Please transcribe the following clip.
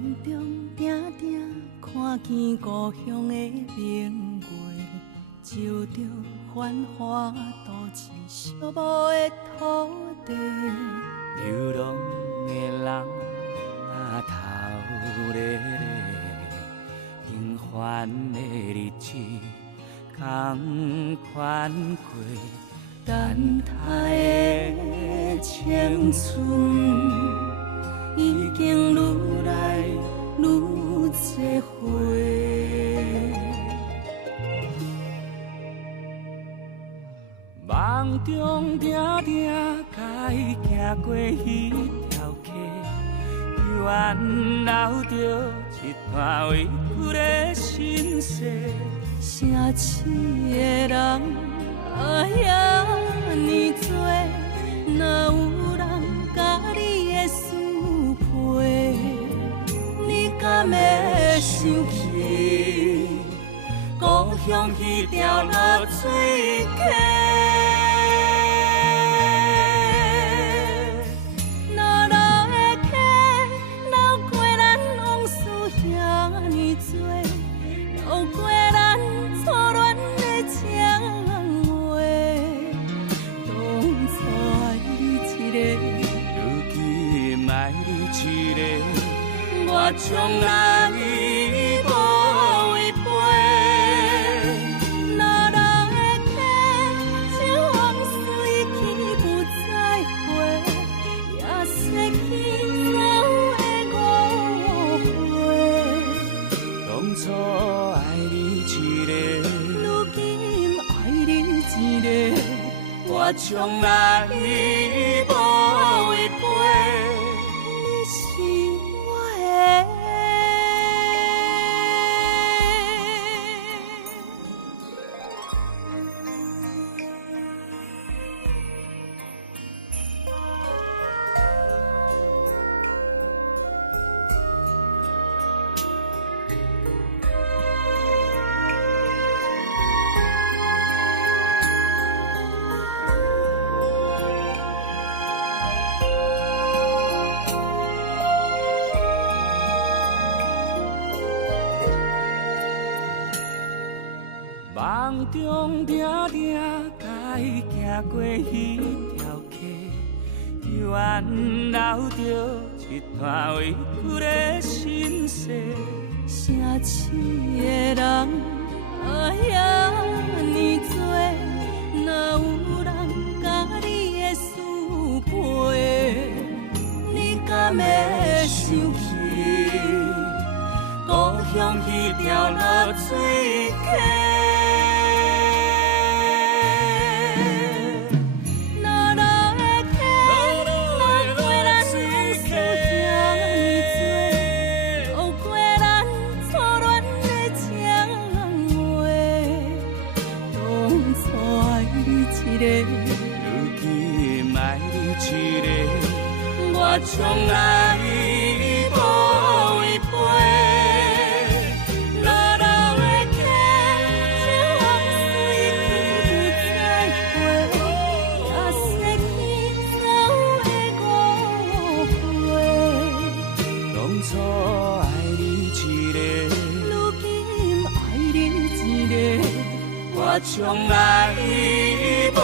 梦中定定看见故乡的明月，就着繁华都市寂寞的土地。流浪的人啊，头咧咧，平凡的日子同款过，等待的青春已经愈来愈多回。梦中定定甲伊行过迄条溪，幽暗留着一段委屈的心事。城市的人啊，遐尼多，哪有人甲你的思陪？你敢会想起故乡迄条落水溪？流过咱初恋的情话，当初爱你一个，如今爱你一个，我从来无违背。若人会记，这往事已去不再回，也失去所有的误会。当初爱你一个，如今爱你一个，我从来无违背。你是我的。梦中定定甲伊行过迄条溪，幽暗留着一段委屈的心事。城市的人啊，遐尼多，哪有人甲你的思陪？你敢会想起故乡迄条落水溪？如今爱你一个，我从来无违背。若人会记，这往事已去不再回，也失去所有的误会。当初爱你一个，如今爱你一个，我从来无